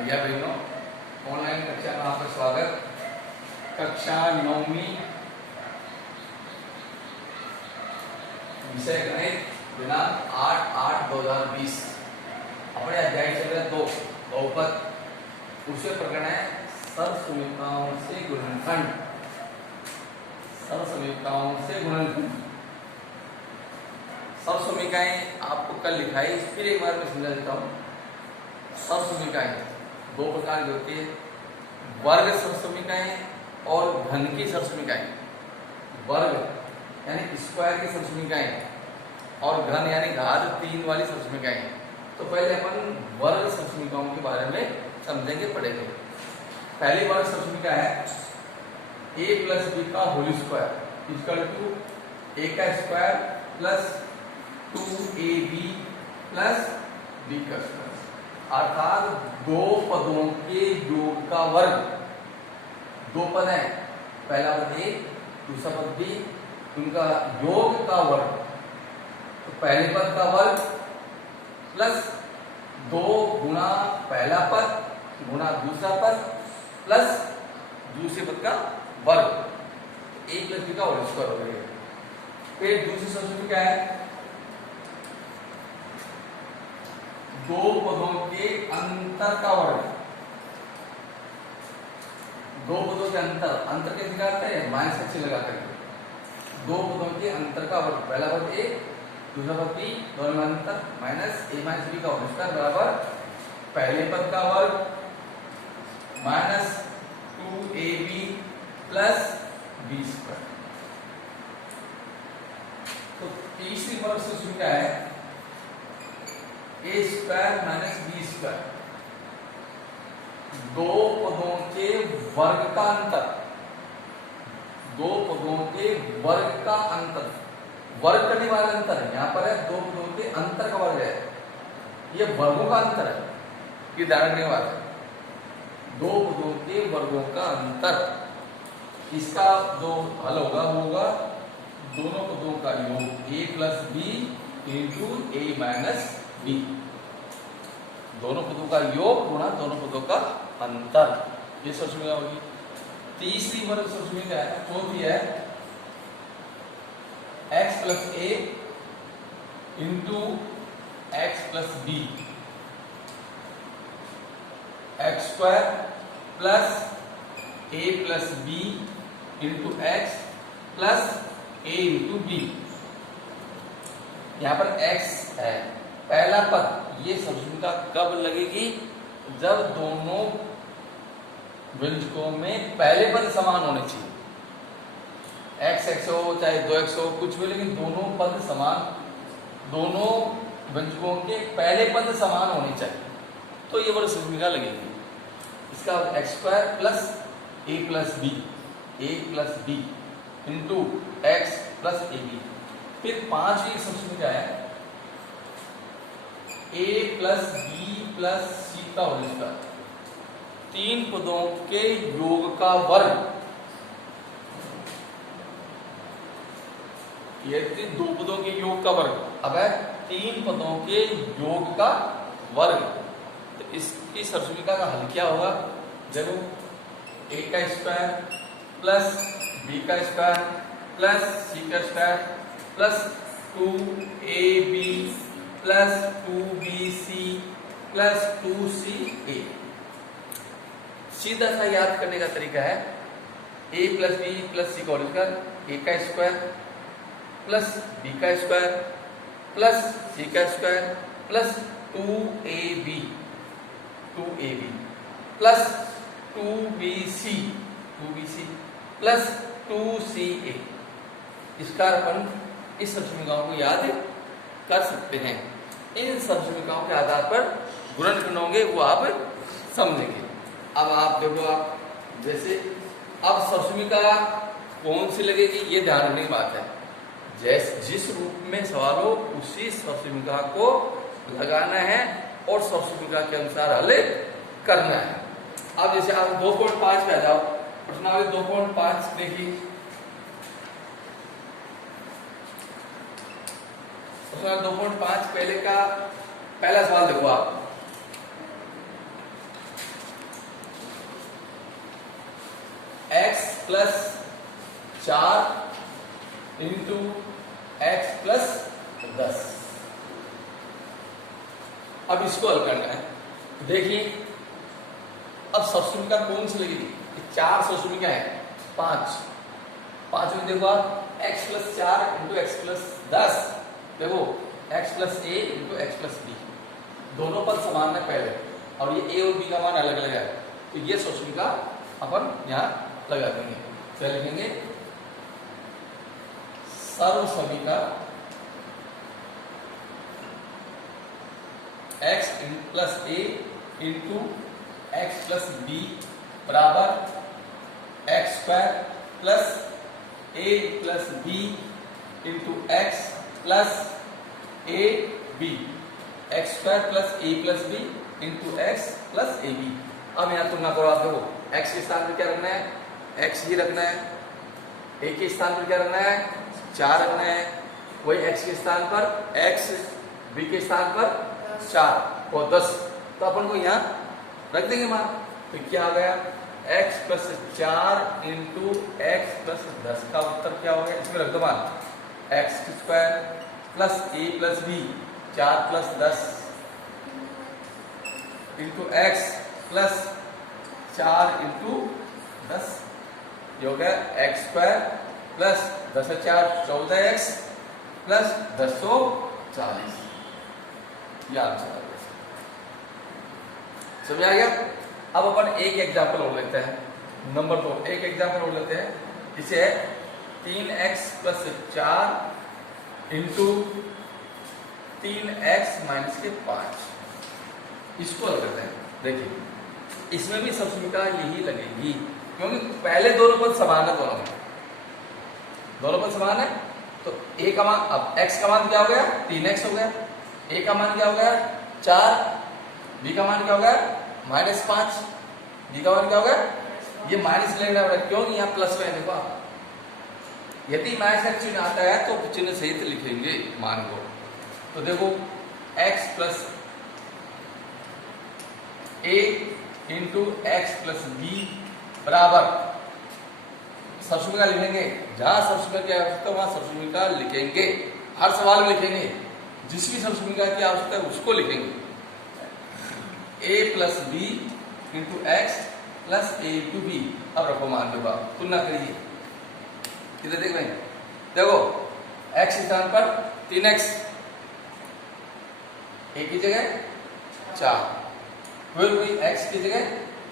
भैया बहनों, ऑनलाइन कक्षा में आपका स्वागत। कक्षा 9वीं, विषय गणित, दिनांक 8/8/2020। अपने अध्याय चल रहे 2 बहुपद। दूसरे प्रकरण है सरसमीकरणों से गुणनखंड। सरसमीकरणों से गुणनखंड। सरसमीकरण आपको कल लिखाई, फिर एक बार मैं समझा देता हूँ। सरसमीकरण 2 प्रकार की होती है, वर्ग सरसमीकरण और घन की सरसमीकरण। वर्ग यानी स्क्वायर की सरसमीकरण और घन यानी घात 3 वाली सरसमीकरण। तो पहले अपन वर्ग सरसमीकरणों के बारे में समझेंगे, पढ़ेंगे। पहली वर्ग सरसमीकरण है a + b का whole square equal to a का square plus 2ab plus b का स्क्वायर, अर्थात दो पदों के योग का वर्ग। दो पद है, पहला पद a, दूसरा पद b, उनका योग का वर्ग। तो पहले पद का वर्ग प्लस 2 गुणा पहला पद गुणा दूसरा पद प्लस दूसरे पद का वर्ग, a + b का होल स्क्वायर हो गया। फिर दूसरी सरसमीकरण क्या है, दो पदों के अंतर का वर्ग। दो पदों के अंतर कैसे निकालते हैं, -x लगा करके। दो पदों के अंतर का वर्ग, पहला पद a, दूसरा पद b, दोनों में अंतर -a - b का होल स्क्वायर बराबर पहले पद का वर्ग -2ab प्लस b स्क्वायर। तो तीसरी वर्ग सरसमीकरण है a स्क्वायर - b स्क्वायर। दो पदों के वर्ग का अंतर, दो पदों के वर्ग का अंतर, वर्ग करने वाला अंतर है। यहाँ पर है दो पदों के अंतर का वर्ग है, ये वर्गों का अंतर है, ये ध्यान रखने वाला है। दो पदों के वर्गों का अंतर, इसका जो हल होगा वो होगा दोनों पदों का योग a + b into a - b। दोनों पदों का योग गुणा दोनों पदों का अंतर, ये सरसमीकरण होगी। तीसरी वर्ग सरसमीकरण है, चौथी है x + a into x + b, x square plus a + b into x plus a into b। यहाँ पर x है पहला पद। ये सरसमीकरण कब लगेगी, जब दोनों व्यंजकों में पहले पद समान होने चाहिए। x हो चाहे 2x हो, कुछ भी, लेकिन दोनों पद समान, दोनों व्यंजकों के पहले पद समान होने चाहिए, तो ये वर्ग सरसमीकरण लगेगी। इसका x square plus a + b into x plus ab। फिर 5वीं सरसमीकरण है a + b + c का होल स्क्वायर। तीन पदों के योग का वर्ग, ये दो पदों के योग का वर्ग, अब है तीन पदों के योग का वर्ग। तो इसकी सरसमीकरण का हल क्या होगा, देखो a का स्क्वायर प्लस b का स्क्वायर प्लस c का square plus 2ab plus 2bc plus 2ca। सीधा सा याद करने का तरीका है a + b + c का होल स्क्वायर, a का स्क्वायर प्लस b का स्क्वायर प्लस c का square plus 2ab plus 2bc plus 2ca। इसका अपन इस सरसमीकरणों को याद कर सकते हैं। इन सरसमीकरणों के आधार पर गुणनखंड होंगे, वो आप समझेंगे। अब आप देखो, आप जैसे अब सरसमीकरण कौन सी लगेगी, ये ध्यान रखने की बात है। जिस रूप में सवाल हो उसी सरसमीकरण को लगाना है और सरसमीकरण के अनुसार हल करना है। अब जैसे आप 2.5 पे आ जाओ, प्रश्नावली 2.5 देखिए। प्रश्नावली 2.5 पहले का पहला सवाल देखो आप, प्लस 4 इंटू एक्स प्लस 10। अब इसको हल करना है। देखिए अब सबसुमिका कौन सी लगेगी? 4 सबसुमिका है, 5 में देखो आप x plus 4 into x plus 10, देखो एक्स प्लस ए इंटू एक्स प्लस बी, दोनों पर समान है पहले, और ये ए और बी का मान अलग अलग है, तो ये सबसुमिका अपन यहाँ लगा देंगे। क्या लिखेंगे? सर्वसमिका x प्लस ए इंटू एक्स प्लस बी बराबर x square plus A plus B into x plus A B, X square plus A plus B into x plus A B. अब यहाँ तुलना करो, आप देखो x के स्थान पर क्या रखना है? x ही रखना है। a के स्थान पर क्या रखना है? 4 रखना है। वही x के स्थान पर x, b के स्थान पर 4 और 10, तो अपन को यहाँ रख देंगे मान। तो क्या आ गया? x plus 4 into x plus 10 का उत्तर क्या हो गया? इसमें रख दो मान, एक्स स्क्वायर प्लस ए plus B 4 plus 10 into x plus 4 into 10, ये हो गया x square plus 10 4 14x plus 1040, ये आंसर आ गया। समझ आ गया? अब अपन एक एग्जाम्पल और लेते हैं, नंबर 2 एक एग्जाम्पल और लेते हैं। इसे 3x plus 4 into 3x minus के 5, इसको हल करते हैं। देखिए इसमें भी सबसुमिका यही लगेगी, क्योंकि पहले दोनों पद समान है, दोनों पद समान है। तो a का मान, अब x का मान क्या हो गया? 3x हो गया, a का मान क्या हो गया? 4, b का मान क्या हो गया? -5, b का मान क्या हो गया? ये माइनस लेना पड़ेगा, क्योंकि यहाँ प्लस में है। देखो आप, यदि माइनस का चिन्ह आता है तो चिन्ह सहित लिखेंगे मान को। तो देखो x plus a into x plus B बराबर सबसुमिका लिखेंगे, जहां सबसुमिका की आवश्यकता वहां सबसुमिका लिखेंगे, हर सवाल में लिखेंगे, जिस भी सबसुमिका की आवश्यकता है उसको लिखेंगे। a plus B into x plus A into B. अब रखो मान लो, तुलना करिए, किधर देख रहे हैं? देखो x स्थान पर 3x, a की जगह 4, फिर वही x की जगह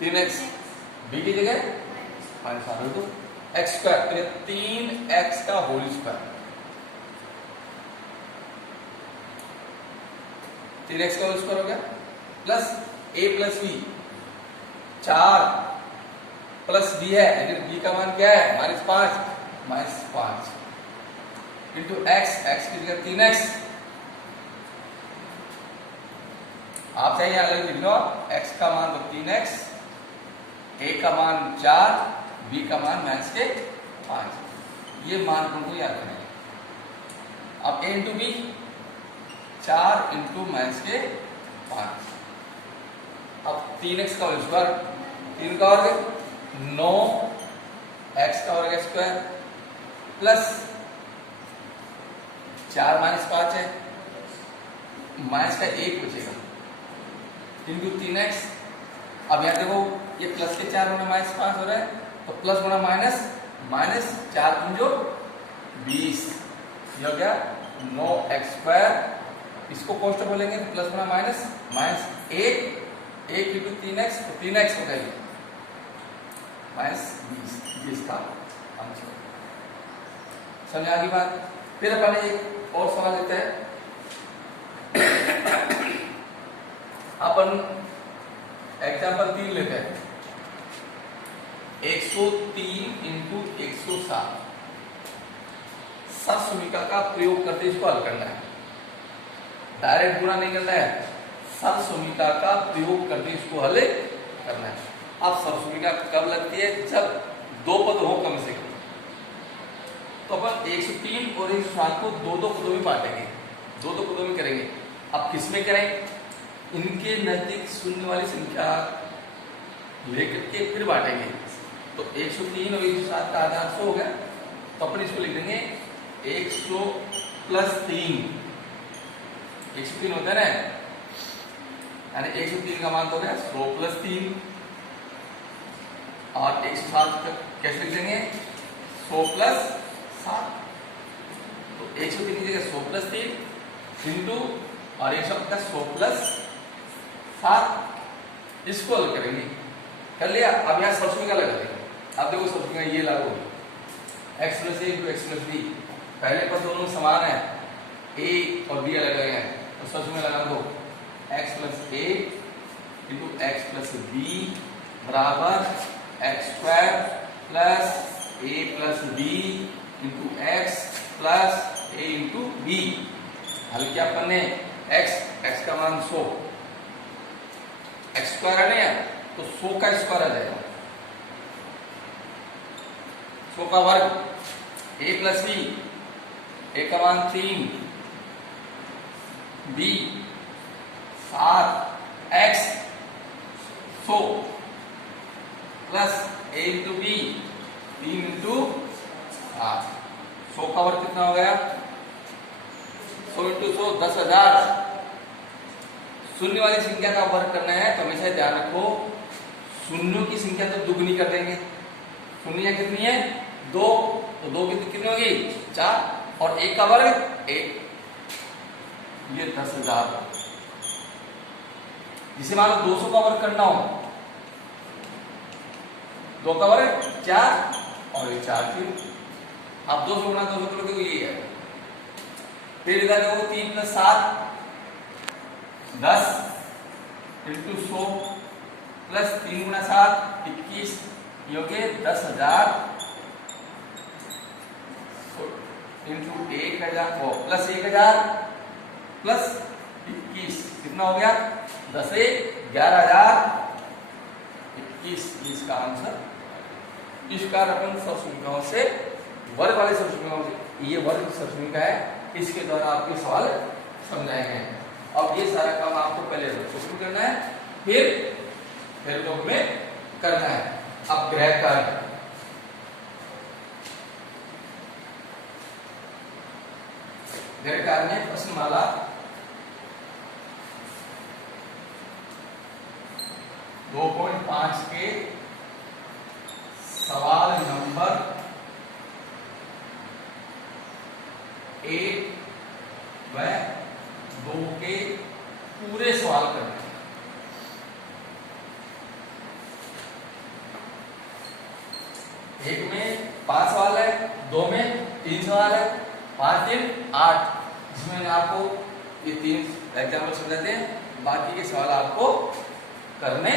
3x, b की जगह -5, तो एक्स स्क्वायर, तो 3x का होल स्क्वायर, 3x का होल स्क्वायर हो गया, plus a plus B, 4 plus b है, लेकिन b का मान क्या है? -5 इंटू x की जगह 3x, आप चाहे अलग लिख लो, x का मान तो 3x, a का मान 4, b का मान -5, ये मान को याद रखना है। अब a इंटू बी 4 इंटू -5, अब 3x का होल स्क्वायर, 3 का वर्ग 9, x का वर्ग स्क्वायर प्लस 4 -5 है, माइनस का 1 बचेगा इंटू 3x। अब यहाँ देखो ये प्लस के 4 गुना -5 हो रहा है, तो प्लस गुना माइनस 4 × 20, ये हो गया 9x स्क्वायर। इसको कोष्टक बोलेंगे तो प्लस गुना माइनस -1 इंटू 3x, तो 3x हो गई -20, इसका आंसर। समझ आ गई बात? फिर अपन एक और सवाल लेते हैं। अपन एग्जाम्पल 3 लेते हैं, 103 इंटू 107, सबसुमिका का प्रयोग करते इसको हल करना है, डायरेक्ट गुणा नहीं करना है, सबसुमिका का प्रयोग करते इसको हल करना है। अब सबसुमिका कब लगती है? जब दो पद हो कम से कम। तो अपन 103 और 107 को दो पदों में बांटेंगे, दो पदों में करेंगे। अब किस में करें? इनके नजदीक शून्य वाली संख्या लेकर के फिर बांटेंगे। तो 103 और 107 का आधा 100 हो गया। तो अपन इसको लिख देंगे 100 प्लस 3, 103 होता है ना, यानी 103 का मान तो हो गया 100 प्लस 3, और 107 कैसे लिख देंगे 100 प्लस 7। तो 103 की जगह 100 प्लस 3 इंटू और 100 प्लस 7, इसको हल करेंगे। कर लिया। अब यहाँ सबसमीका लगा देंगे। अब देखो सबसमीका ये लागू होगी, x प्लस ए इंटू एक्स प्लस बी, पहले पर दोनों समान है, a और b अलग अलग है, तो सबसमीका लगा दो x प्लस ए इंटू एक्स प्लस बी बराबर एक्स स्क्वायर प्लस ए plus B into x plus ए इंटू बी। हल क्या अपन ने x का मान 100, एक्स स्क्वायर है ना, तो 100 का स्क्वायर आ जाएगा, 100 का वर्ग, a प्लस बी, ए का मान 3, बी 7, एक्स 100 प्लस ए इंटू बी 3 इंटू 8, 100 का वर्ग कितना हो गया 100 इंटू 100 10,000। शून्य वाली संख्या का वर्ग करना है तो हमेशा ध्यान रखो शून्यों की संख्या तो दुगनी कर देंगे। शून्य कितनी है 2, तो 2 कितनी होगी 4, और 1 का वर्ग 1, ये 10,000। जिसे मान लो 200 का वर्ग करना हो, 2 का वर्ग 4 और ये 4 3, आप 200 गुना 200 करोगे ये है। फिर इधर देखो 3 प्लस 7 10 इंटू 100 प्लस 3 गुना 7 21, ये हो गए 10,000 इंटू 1,000 प्लस 1,000 प्लस 21, कितना हो गया 10 से 11,021, इसका आंसर। इस प्रकार अपन सबसमीकाओं से वर्ग वाले सबसमीकाओं से, ये वर्ग सबसमीका है, इसके द्वारा आपके सवाल समझाए गए हैं। अब ये सारा काम आपको पहले शुरू करना है, फिर लोग में करना है। अब ग्रह कार्य, ग्रह कार्य में प्रश्नमाला 2.5 के सवाल नंबर 1 व 2 के पूरे सवाल करने हैं। एक में 5 सवाल है, 2 में 3 सवाल है, 5 3 8, जिसमें आपको ये 3 एग्जाम्पल समझाते हैं, बाकी के सवाल आपको करने